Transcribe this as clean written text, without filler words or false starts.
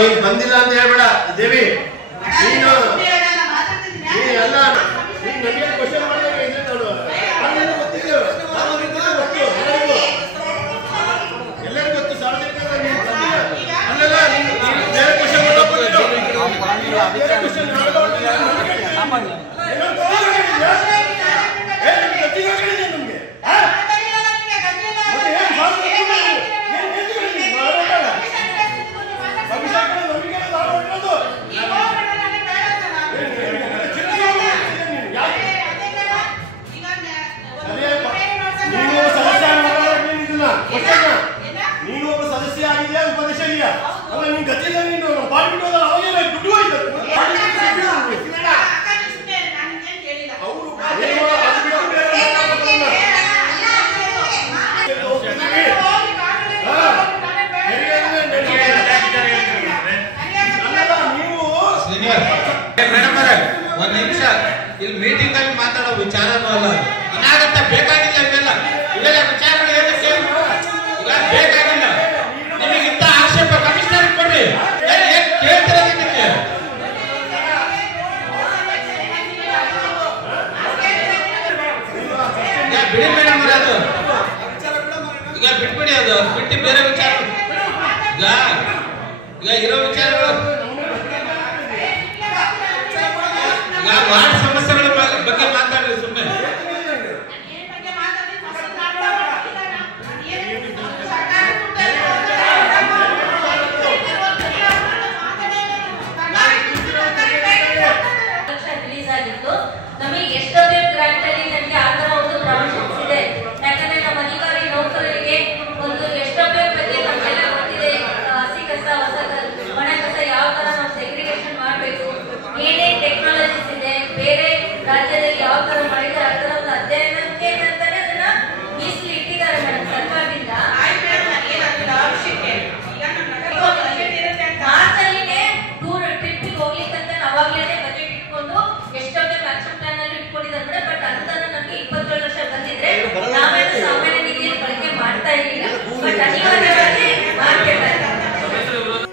ಈಗ ಬಂದಿಲ್ಲ ಅಂತ ಹೇಳ್ಬೇಡ ದೇವಿ. ನೀನು ಅಲ್ಲ ನನಗೆ ಕ್ವಶನ್ ಮಾಡಿದಾಗ ಇದ್ರೆ ನೋಡು ಎಲ್ಲರಿಗೂ ಗೊತ್ತು ಸಾರ್ವಜನಿಕ ಅಲ್ಲಲ್ಲ ನೀನು ಬೇರೆ ಕ್ವಶನ್ ನೀನು ಒಬ್ಬ ಸದಸ್ಯ ಆಗಿದೆಯಾ ಉಪಾಧ್ಯಕ್ಷ ಇದೆಯಾ ಅಲ್ಲ ನೀನ್ ಗತಿಲ್ಲ ನೀನು ಪಾರ್ಟಿ ಬಿಟ್ಟೋದಲ್ಲ ಅವಾಗೇನ ದುಡ್ಡು ಹೋಯ್ತು ಒಂದ್ ನಿಮಿಷ ಇಲ್ಲಿ ಮೀಟಿಂಗ್ ಅಲ್ಲಿ ಮಾತಾಡೋ ವಿಚಾರನೂ ಅಲ್ಲ ಇನ್ನಾಗತ್ತ ಬೇಕಾಗಿಲ್ಲ ಇವೆಲ್ಲ ಇವೆಲ್ಲ ವಿಚಾರಗಳು ಏನಕ್ಕೆ ಈಗ ಬೇಕಾಗಿಲ್ಲ ನಿಮಗಿಂತ ಆಕ್ಷೇಪ ಕಮಿಷನರ್ ಕೊಡ್ರಿ ಕೇಳ್ತೀರ ಇದಕ್ಕೆ ಬಿಡಿ ಮೇಡಮ್ ಅದು ಈಗ ಬಿಟ್ಬಿಡಿ ಅದು ಬಿಟ್ಟು ಬೇರೆ ವಿಚಾರ ಈಗ ಇರೋ ವಿಚಾರಗಳು ಈಗ